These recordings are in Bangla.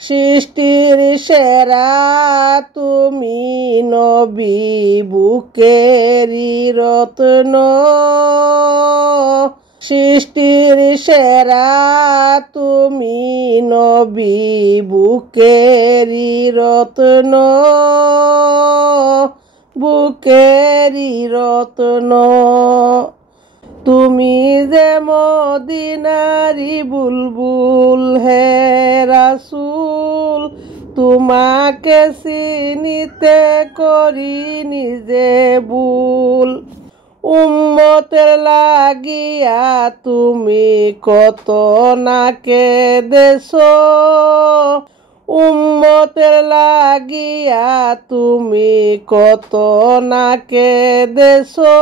সৃষ্টির সেরা তুমি নবী বুকেরি রত্ন সৃষ্টির সেরা তুমি নবী বুকেরি রত্ন বুকেরি রত্ন তুমি যে মদিনারি বুলবুল হে রাসূল তোমাকে চিনিতে করি নিজে ভুল উম্মতের লাগিয়া তুমি কত না কেঁদেছো উম্মতের লাগিয়া তুমি কত না কেঁদেছো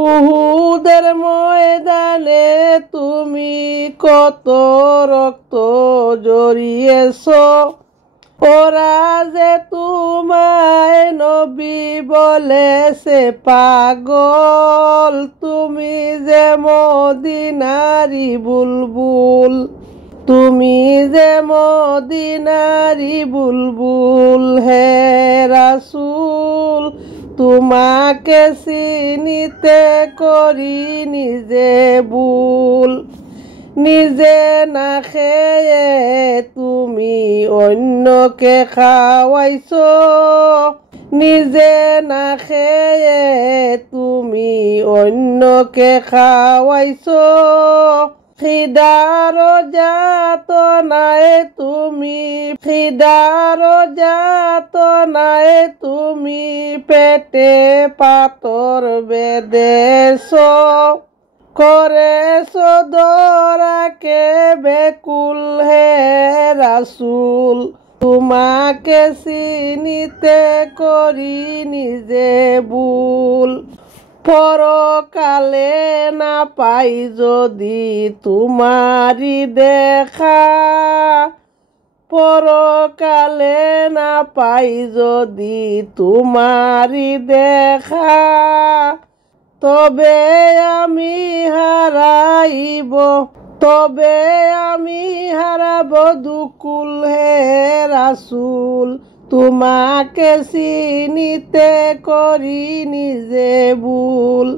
উহুদের ময়দানে তুমি কত রক্ত ঝরিয়েছো ওরা যে তোমায় নবী বলেছে পাগল তুমি যে মদিনারি বুলবুল তুমি যে মদিনারি বুলবুল হে রাসূল তোমাকে চিনিতে করি নিজে ভুল নিজে না খেয়ে তুমি অন্যকে খাওয়াইছো নিজে না খেয়ে তুমি অন্যকে খাওয়াইছো খিদার যাতনায় তুমি পেটে পাথর বেঁধেছো করেছো দরাকে বেকুল হে রাসূল তোমাকে চিনিতে করি নিজে ভুল পরকালে না পাই যদি তোমারি দেখা পরকালে না পাই যদি তোমারি দেখা তবে আমি হারাব দুকুল হে রাসূল তোমাকে চিনিতে করি নিজে ভুল।